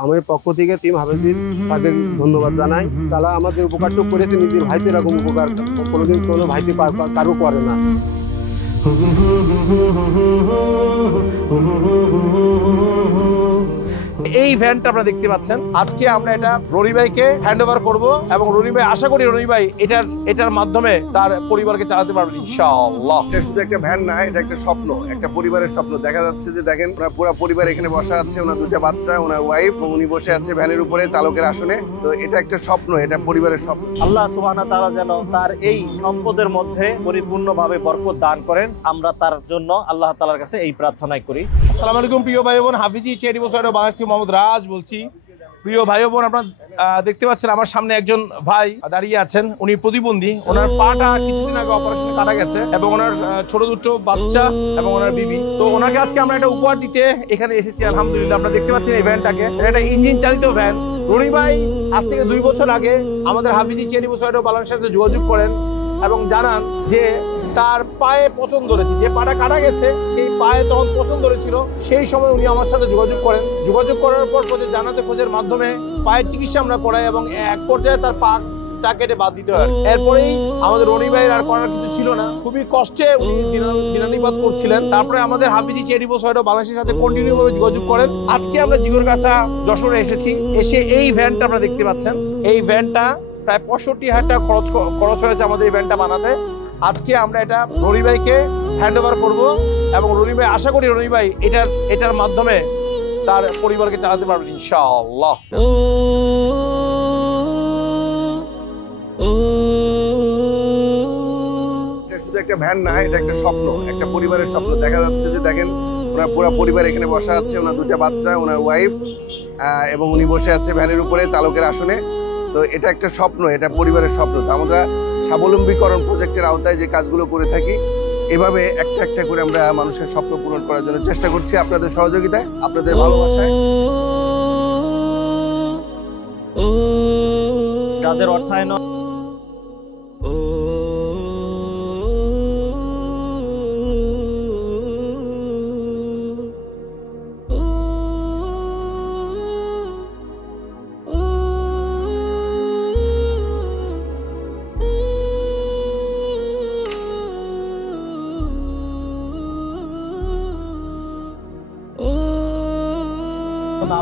আমার পক্ষ থেকে টিম হাফেজির তাদের ধন্যবাদ জানাই। তারা আমাদের উপকারটুকু করেছে, নিজের ভাইতে এরকম উপকার কোনোদিন কোনো ভাইতে কারো করে না। এই ভ্যানটা আপনারা দেখতে পাচ্ছেন, আজকে আমরা এটা রনি ভাইকে হ্যান্ড ওভার করবো এবং রনি ভাই আশা করি রনি ভাই এটার মাধ্যমে তার পরিবারকে চালাতে পারবেন ইনশাআল্লাহ। এটা শুধু একটা ভ্যান না, এটা একটা স্বপ্ন, একটা পরিবারের স্বপ্ন। দেখা যাচ্ছে যে দেখেন পুরো পরিবার এখানে বসা আছে, ওনার দুটো বাচ্চা, ওনার ওয়াইফ, উনি বসে আছে ভ্যানের উপরে চালকের আসনে। তো এটা একটা স্বপ্ন, এটা পরিবারের স্বপ্ন। আল্লাহ সুবহানাহু ওয়া তাআলা যেন তার এই সম্পদের মধ্যে পরিপূর্ণভাবে বরকত দান করেন, আমরা তার জন্য আল্লাহ তাআলার কাছে এই প্রার্থনাই করি। আসসালামু আলাইকুম প্রিয় ভাই বোন, হাফিজি চ্যারিটেবল সোসাইটি বাংলাদেশ মোহাম্মদ রাজ বলছি। প্রিয় ভাই বোন, আপনারা দেখতে পাচ্ছেন আমার সামনে একজন ভাই দাঁড়িয়ে আছেন, উনি প্রতিবন্ধী। ওনার পাটা কিছুদিন আগে অপারেশনে কাটা গেছে এবং ওনার ছোট দুটো বাচ্চা এবং ওনার বিবি। তো ওনাকে আজকে আমরা একটা উপহার দিতে এখানে এসেছি আলহামদুলিল্লাহ। আপনারা দেখতে পাচ্ছেন এই ভ্যানটাকে, এটা ইঞ্জিন চালিত ভ্যান। রনি ভাই আজ থেকে 2 বছর আগে আমাদের হাফিজি চ্যারিটেবল সোসাইটি বাংলাদেশের সাথে যোগাযোগ করেন এবং জানান যে তার পায়ে পচন ধরেছে, যে পাটা কাটা গেছে সেই পায়ে তখন পচন ধরেছিল। সেই সময় উনি আমার সাথে যোগাযোগ করেন। যোগাযোগ করার পর খোঁজের মাধ্যমে পায়ের চিকিৎসা আমরা করাই এবং এক পর্যায়ে তার পা কেটে বাদ দিতে হয়। এরপরেই আমাদের রনি ভাইয়ের আর করার কিছু ছিল না, খুবই কষ্টে উনি দিনানিপাত করছিলেন। তারপরে আমাদের হাফিজি চ্যারিটেবল সোসাইটি বাংলাদেশের সাথে কন্টিনিউ ভাবে যোগাযোগ করেন। আজকে আমরা জিগরগাছা যশোরে এসেছি। এসে এই ভ্যানটা আপনারা দেখতে পাচ্ছেন, এই ভ্যানটা প্রায় 65,000 টাকা খরচ হয়েছে আমাদের এই ভ্যানটা বানাতে। আজকে আমরা এটা রনি ভাইকে হ্যান্ড ওভার করবো এবং রনি ভাই আশা করি রনি ভাই এটার মাধ্যমে তার পরিবারকে চালাতে পারবেন ইনশাআল্লাহ। এটা শুধু একটা ভ্যান না, এটা একটা স্বপ্ন, একটা পরিবারের স্বপ্ন। দেখা যাচ্ছে যে দেখেন ওনার পুরো পরিবার এখানে বসা আছে, ওনার দুটো বাচ্চা, ওনার ওয়াইফ, এবং উনি বসে আছে ভ্যানের উপরে চালকের আসনে। তো এটা একটা স্বপ্ন, এটা পরিবারের স্বপ্ন। তো আমরা স্বাবলম্বীকরণ প্রজেক্টের আওতায় যে কাজগুলো করে থাকি, এভাবে একটা একটা করে আমরা মানুষের স্বপ্ন পূরণ করার জন্য চেষ্টা করছি, আপনাদের সহযোগিতায়, আপনাদের ভালোবাসায়। যাদের অর্থায়ন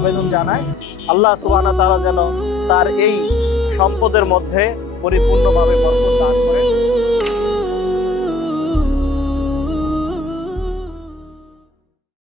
আবেদন জানায়, আল্লাহ সুবহানাহু ওয়া তাআলা যেন তার এই সম্পদের মধ্যে পরিপূর্ণভাবে বরকত দান করেন।